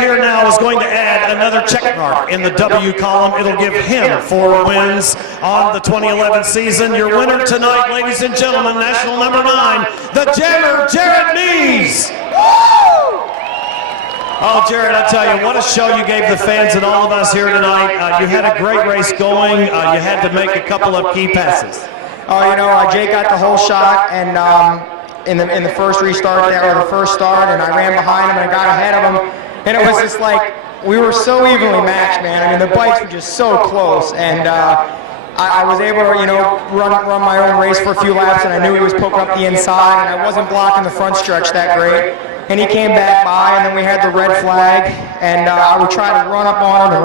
here now is going to add another check mark in the W column. It'll give him 4 wins on the 2011 season. Your winner tonight, ladies and gentlemen, national number 9, the Jammer, Jared Mees. Oh, Jared, I tell you, what a show you gave the fans and all of us here tonight. You had a great race going. You had to make a couple of key passes. Oh, you know, Jake got the whole shot, and in the first restart there, or the first start, and I ran behind him and I got ahead of him, and it was just like, we were so evenly matched, man. I mean, the bikes were just so close, and I was able to, you know, run my own race for a few laps, and I knew he was poking up the inside, and I wasn't blocking the front stretch that great. And he came back by, and then we had the red flag, and I would try to run up on him,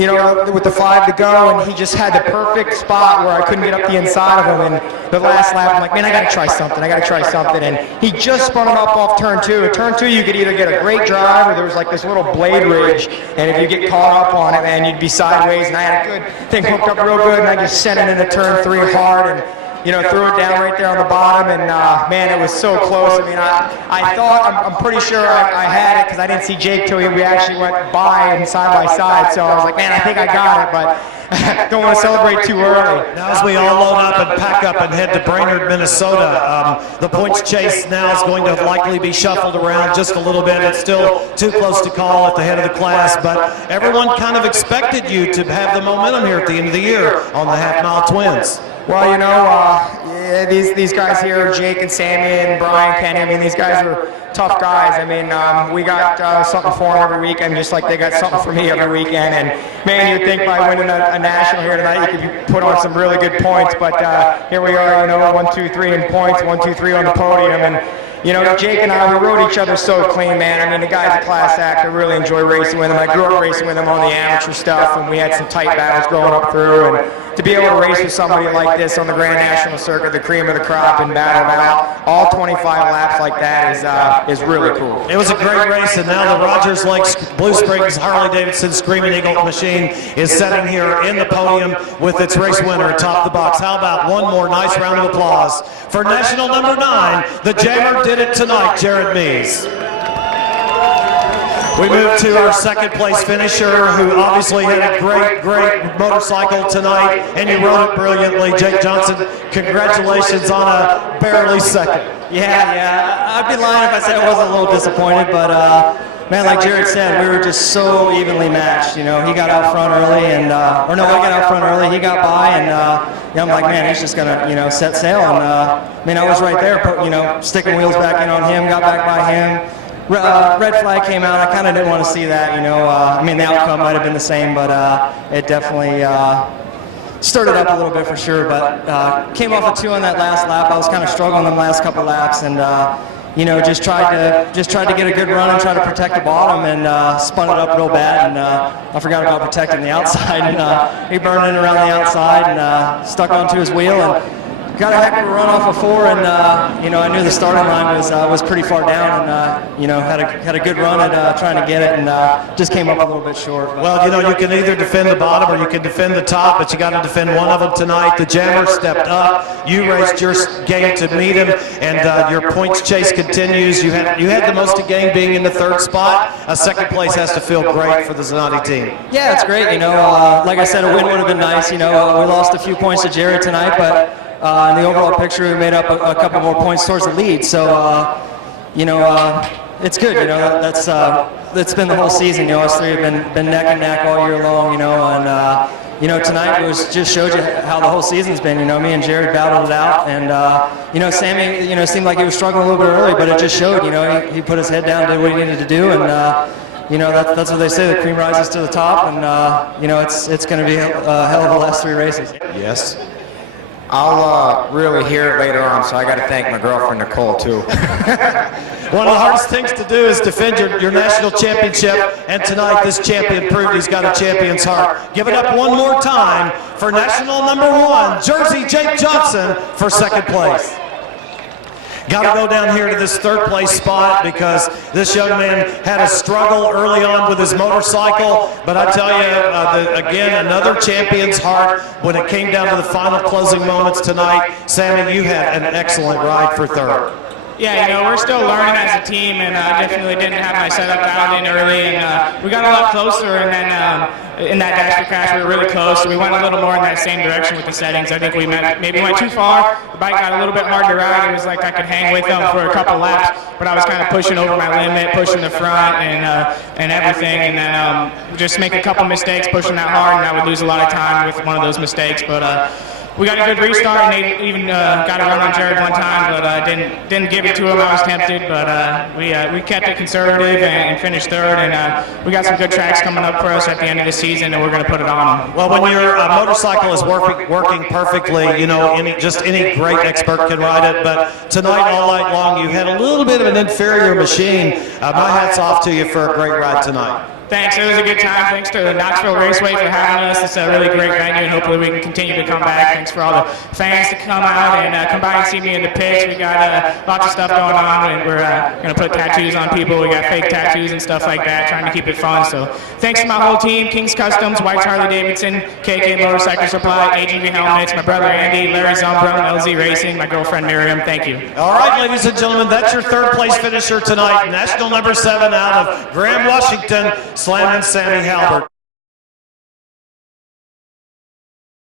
you know, with the 5 to go, and he just had the perfect spot where I couldn't get up the inside of him. And the last lap, I'm like, man, I got to try something. And he just spun him up off turn 2. At turn 2, you could either get a great drive, or there was like this little blade ridge, and if you get caught up on it, man, you'd be sideways. And I had a good thing hooked up real good, and I just sent it into turn 3 hard, and you know, threw it down right there on the bottom, and man, it was so close. I mean, I thought, I'm pretty sure I had it, because I didn't see Jake till we actually went by and side by side, so I was like, man, I think I got it, but don't want to celebrate too early. Now as we all load up and pack up and head to Brainerd, Minnesota, the points chase now is going to likely be shuffled around just a little bit. It's still too close to call at the head of the class, but everyone kind of expected you to have the momentum here at the end of the year on the half-mile twins. Well, you know, these guys here, Jake and Sammy and Brian, Kenny, I mean, these guys are tough guys. I mean, we got something for them every weekend, just like they got something for me every weekend. And, man, you'd think by winning a national here tonight, you could put on some really good points. But here we are, you know, 1, 2, 3 in points, 1, 2, 3 on the podium. And, you know, Jake and I, we rode each other so clean, man. I mean, the guy's a class act. I really enjoy racing with him. I grew up racing with him on the amateur stuff, and we had some tight battles growing up through. And to be able to race with somebody like this on the Grand National Circuit, the cream of the crop, and battle out all 25 laps like that is really cool. It was a great race, and now the Rogers Lakes Blue Springs Harley-Davidson Screaming Eagle machine is sitting here in the podium with its race winner atop the box. How about one more nice round of applause for national number 9, the Jammer did it tonight, Jared Mees. We move to our second place finisher, who obviously had a great motorcycle tonight, and you rode it brilliantly. Jake Johnson, congratulations on a barely second. Yeah, I'd be lying if I said I wasn't a little disappointed, but man, like Jared said, we were just so evenly matched. You know, he got out front early, and I got out front early. He got by, and I'm like, man, he's just gonna, you know, set sail. And I mean, I was right there, you know, sticking wheels back in on him, got back by him. Red flag came out. I kind of didn't want to see that. You know, I mean, the outcome might have been the same, but it definitely stirred it up a little bit for sure. But came off a 2 on that last lap. I was kind of struggling the last couple laps, and you know, just tried to get a good run and try to protect the bottom, and spun it up real bad, and I forgot about protecting the outside, and he burned it around the outside and stuck onto his wheel, and got a heck of a run off of 4, and you know, I knew the starting line was pretty far down, and you know, had a good run at trying to get it, and just came up a little bit short. But well, you know, you can either defend the bottom or you can defend the top, but you got to defend one of them tonight. The Jammer stepped up. You raised your game to meet him, and your points chase continues. You had the most to gain being in the 3rd spot. A 2nd place has to feel great for the Zanatti team. Yeah, it's great. You know, like I said, a win would have been nice. You know, we lost a few points to Jared tonight, but in the overall picture, we made up a couple more points towards the lead. So, you know, it's good. You know, that's been the whole season. You know, us three have been neck and neck all year long. You know, and you know, tonight just showed you how the whole season's been. You know, me and Jared battled it out, and you know, Sammy, you know, seemed like he was struggling a little bit early, but it just showed. You know, he put his head down, did what he needed to do, and you know, that's what they say. The cream rises to the top, and you know, it's going to be a hell of the last 3 races. Yes. I'll really hear it later on, so I got to thank my girlfriend Nicole too. One of the hardest things to do is defend your national championship, and tonight this champion proved he's got a champion's heart. Give it up one more time for national number 1, Jersey Jake Johnson, for 2nd place. Got to go down here to this 3rd place spot because this young man had a struggle early on with his motorcycle, but I tell you, again, another champion's heart when it came down to the final closing moments tonight. Sammy, you had an excellent ride for 3rd. Yeah, we're still learning as a team, and definitely didn't have my setup dialed in early, and we got a lot closer, and then in that dash for crash, we were really close, so we went a little more in that same direction with the settings. I think we maybe went too far. The bike got a little bit hard to ride. It was like I could hang with them for a couple laps, but I was kind of pushing over my limit, pushing the front and everything, and then just make a couple mistakes pushing that hard, and I would lose a lot of time with one of those mistakes, but we got a good restart, and they even got a run on Jared one time, but didn't give it to him. I was tempted, but we kept it conservative and finished third, and we got some good tracks coming up for us at the end of the season, and we're going to put it on them. Well, when your motorcycle is working perfectly, any great expert can ride it, but tonight, all night long, you had a little bit of an inferior machine. My hat's off to you for a great ride tonight. Thanks. It was a good time. Thanks to the Knoxville Raceway for having us. It's a really great venue, and hopefully we can continue to come back. Thanks for all the fans to come out and come by and see me in the pits. We got lots of stuff going on, and we're going to put tattoos on people. We got fake tattoos and stuff like that, trying to keep it fun. So thanks to my whole team, King's Customs, White's Harley Davidson, KK Motorcycle Supply, AGV Helmets, my brother Andy, Larry Zombrum, LZ Racing, my girlfriend Miriam. Thank you. All right, ladies and gentlemen, that's your third place finisher tonight, national number 7 out of Graham, Washington, slamming Sammy Halbert.